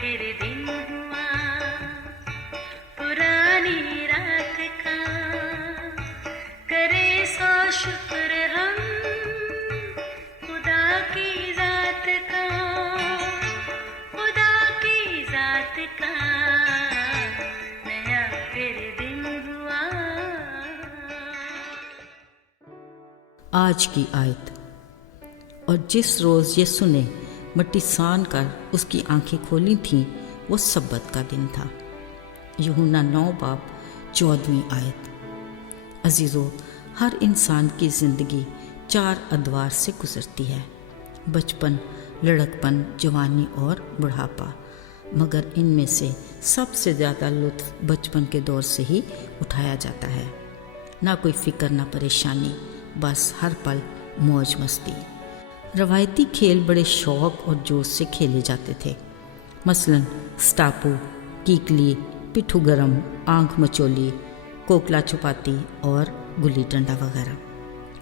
फिर दिन हुआ पुरानी रात का, करे सौ शुक्र हम खुदा की जात का, खुदा की जात का, नया फिर दिन हुआ। आज की आयत। और जिस रोज़ यीशु ने मट्टी सान कर उसकी आंखें खोली थीं वो सब्बत का दिन था। यूहन्ना 9 बाब 14वीं आयत। अजीज़ों, हर इंसान की ज़िंदगी 4 अदवार से गुज़रती है, बचपन, लड़कपन, जवानी और बुढ़ापा। मगर इनमें से सबसे ज़्यादा लुत्फ़ बचपन के दौर से ही उठाया जाता है। ना कोई फ़िक्र, ना परेशानी, बस हर पल मौज मस्ती। रवायती खेल बड़े शौक़ और जोश से खेले जाते थे, मसलन स्टापू, कीकली, पिट्ठू गरम, आंख मचोली, कोकला छुपाती और गुल्ली डंडा वगैरह।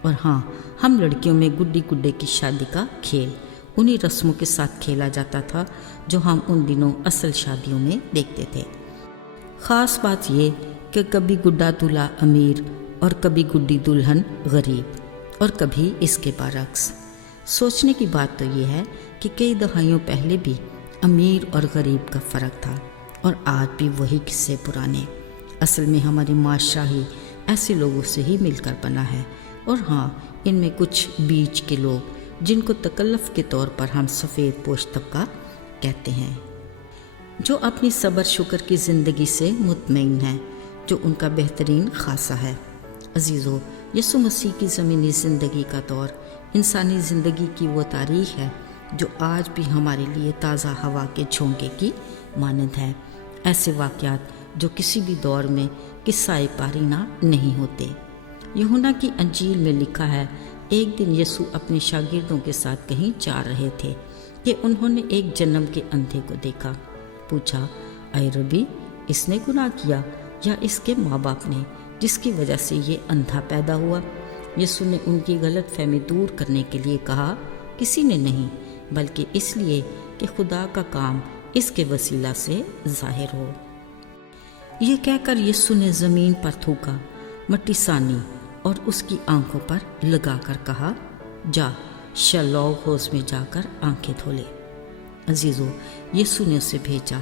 और हाँ, हम लड़कियों में गुड्डी गुड्डे की शादी का खेल उन्हीं रस्मों के साथ खेला जाता था जो हम उन दिनों असल शादियों में देखते थे। ख़ास बात ये कि कभी गुड्डा दूल्हा अमीर और कभी गुड्डी दुल्हन गरीब, और कभी इसके बरअक्स। सोचने की बात तो ये है कि कई दहाइयों पहले भी अमीर और गरीब का फ़र्क था, और आज भी वही किस्से पुराने। असल में हमारी माशरा ही ऐसे लोगों से ही मिलकर बना है। और हाँ, इनमें कुछ बीच के लोग जिनको तकल्लुफ़ के तौर पर हम सफ़ेद पोश तबका कहते हैं, जो अपनी सब्र शुक्र की ज़िंदगी से मुतमईन हैं, जो उनका बेहतरीन खासा है। अजीज़ों, यीशु मसीह की ज़मीनी ज़िंदगी का दौर इंसानी ज़िंदगी की वो तारीख़ है जो आज भी हमारे लिए ताज़ा हवा के झोंके की मानद है। ऐसे वाक़यात जो किसी भी दौर में किस्सा पारीना नहीं होते। यूहन्ना की अंजील में लिखा है, एक दिन यीशु अपने शागिर्दों के साथ कहीं जा रहे थे कि उन्होंने एक जन्म के अंधे को देखा। पूछा, ऐ रबी, इसने गुनाह किया या इसके माँ बाप ने, जिसकी वजह से ये अंधा पैदा हुआ? यीशु ने उनकी गलतफहमी दूर करने के लिए कहा, किसी ने नहीं, बल्कि इसलिए कि खुदा का काम इसके वसीला से ज़ाहिर हो। यह कहकर यीशु ने ज़मीन पर थूका, मट्टी सानी और उसकी आंखों पर लगाकर कहा, जा शलोह होश में जाकर आंखें धो ले। अजीज़ों, यीशु ने उसे भेजा,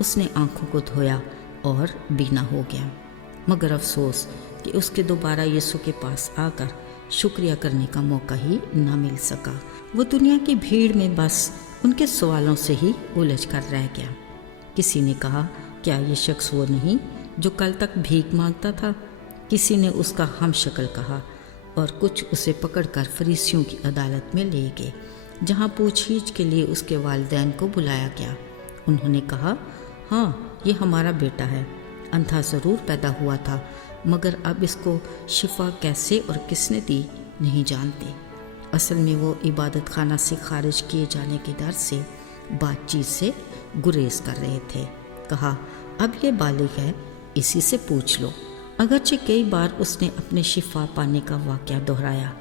उसने आंखों को धोया और बीना हो गया। मगर अफसोस कि उसके दोबारा यीशु के पास आकर शुक्रिया करने का मौका ही ना मिल सका। वो दुनिया की भीड़ में बस उनके सवालों से ही उलझ कर रह गया। किसी ने कहा, क्या ये शख्स वो नहीं जो कल तक भीख मांगता था? किसी ने उसका हमशक्ल कहा, और कुछ उसे पकड़कर फरीसियों की अदालत में ले गए, जहाँ पूछताछ के लिए उसके वालिदैन को बुलाया गया। उन्होंने कहा, हाँ, ये हमारा बेटा है, अंधा ज़रूर पैदा हुआ था, मगर अब इसको शिफा कैसे और किसने दी नहीं जानते। असल में वो इबादत खाना से खारिज किए जाने के डर से बातचीत से गुरेज कर रहे थे। कहा, अब ये बालिग है, इसी से पूछ लो। अगरचे कई बार उसने अपने शिफा पाने का वाक़या दोहराया,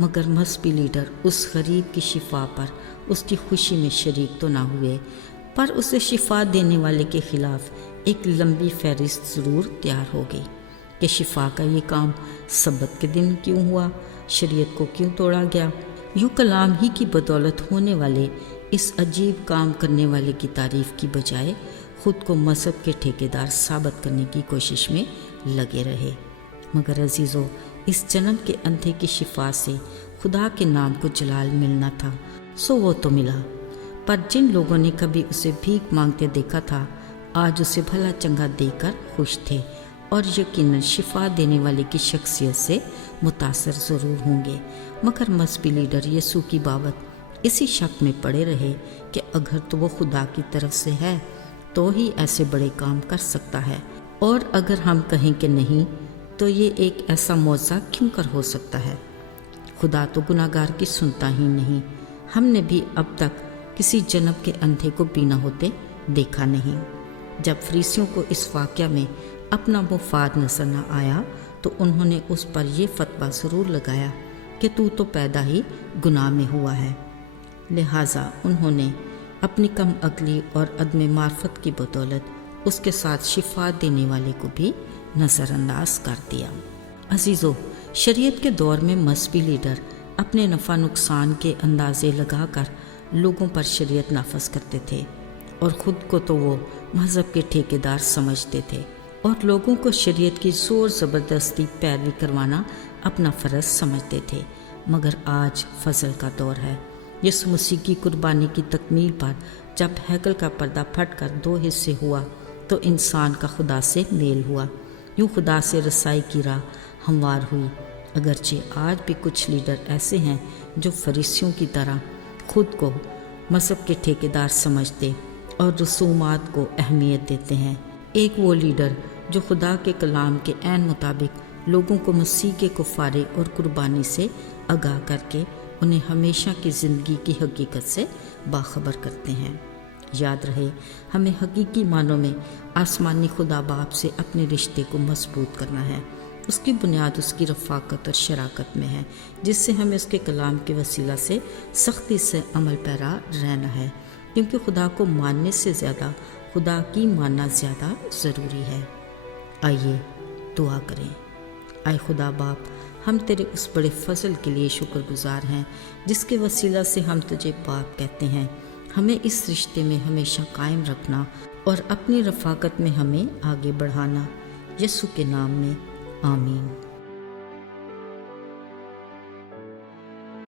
मगर मज़हबी लीडर उस गरीब की शिफा पर उसकी खुशी में शरीक तो ना हुए, पर उसे शिफा देने वाले के ख़िलाफ़ एक लंबी फहरिस्त ज़रूर तैयार हो गई कि शिफा का ये काम सब्बत के दिन क्यों हुआ, शरीयत को क्यों तोड़ा गया। यूँ कलाम ही की बदौलत होने वाले इस अजीब काम करने वाले की तारीफ़ की बजाय ख़ुद को मज़हब के ठेकेदार साबित करने की कोशिश में लगे रहे। मगर अजीज़ों, इस जन्म के अंधे की शिफा से खुदा के नाम को जलाल मिलना था, सो वो तो मिला। पर जिन लोगों ने कभी उसे भीख मांगते देखा था, आज उसे भला चंगा देकर खुश थे, और यकीनन शिफा देने वाले की शख्सियत से मुतासर ज़रूर होंगे। मगर मज़हबी लीडर यीशु की बाबत इसी शक में पड़े रहे कि अगर तो वो खुदा की तरफ से है तो ही ऐसे बड़े काम कर सकता है, और अगर हम कहें कि नहीं, तो ये एक ऐसा मौज़ा क्यों कर हो सकता है। खुदा तो गुनाहगार की सुनता ही नहीं। हमने भी अब तक किसी जन्म के अंधे को बीना होते देखा नहीं। जब फरीसियों को इस वाक़या में अपना मुफाद नजर न आया तो उन्होंने उस पर यह फतवा ज़रूर लगाया कि तू तो पैदा ही गुनाह में हुआ है। लिहाजा उन्होंने اپنی کم عقلی اور عدم معرفت کی بدولت اس کے ساتھ شفا دینے والے کو بھی نظر انداز کر دیا۔ عزیزو، شریعت کے دور میں مذہبی لیڈر اپنے نفع نقصان کے اندازے لگا کر لوگوں پر شریعت نافذ کرتے تھے، اور خود کو تو وہ مذہب کے ٹھیکیدار سمجھتے تھے اور لوگوں کو شریعت کی زور زبردستی پیروی کروانا اپنا فرض سمجھتے تھے۔ مگر آج فضل کا دور ہے۔ یسوع مسیح کی قربانی کی تکمیل پر جب ہیکل کا پردہ پھٹ کر 2 حصے ہوا تو انسان کا خدا سے میل ہوا، یوں خدا سے رسائی کی راہ ہموار ہوئی۔ اگرچہ آج بھی کچھ لیڈر ایسے ہیں جو فریسیوں کی طرح خود کو مذہب کے ٹھیکیدار سمجھتے اور رسومات کو اہمیت دیتے ہیں۔ ایک وہ لیڈر جو خدا کے کلام کے عین مطابق لوگوں کو مسیح کے کفارے اور قربانی سے آگاہ کر کے انہیں ہمیشہ کی زندگی کی حقیقت سے باخبر کرتے ہیں۔ یاد رہے، ہمیں حقیقی معنوں میں آسمانی خدا باپ سے اپنے رشتے کو مضبوط کرنا ہے۔ اس کی بنیاد اس کی رفاقت اور شراکت میں ہے، جس سے ہمیں اس کے کلام کے وسیلہ سے سختی سے عمل پیرا رہنا ہے، کیونکہ خدا کو ماننے سے زیادہ خدا کی ماننا زیادہ ضروری ہے۔ آئیے دعا کریں۔ اے خدا باپ، ہم تیرے اس بڑے فضل کے لیے شکر گزار ہیں جس کے وسیلہ سے ہم تجھے باپ کہتے ہیں۔ ہمیں اس رشتے میں ہمیشہ قائم رکھنا اور اپنی رفاقت میں ہمیں آگے بڑھانا۔ یسوع کے نام میں آمین۔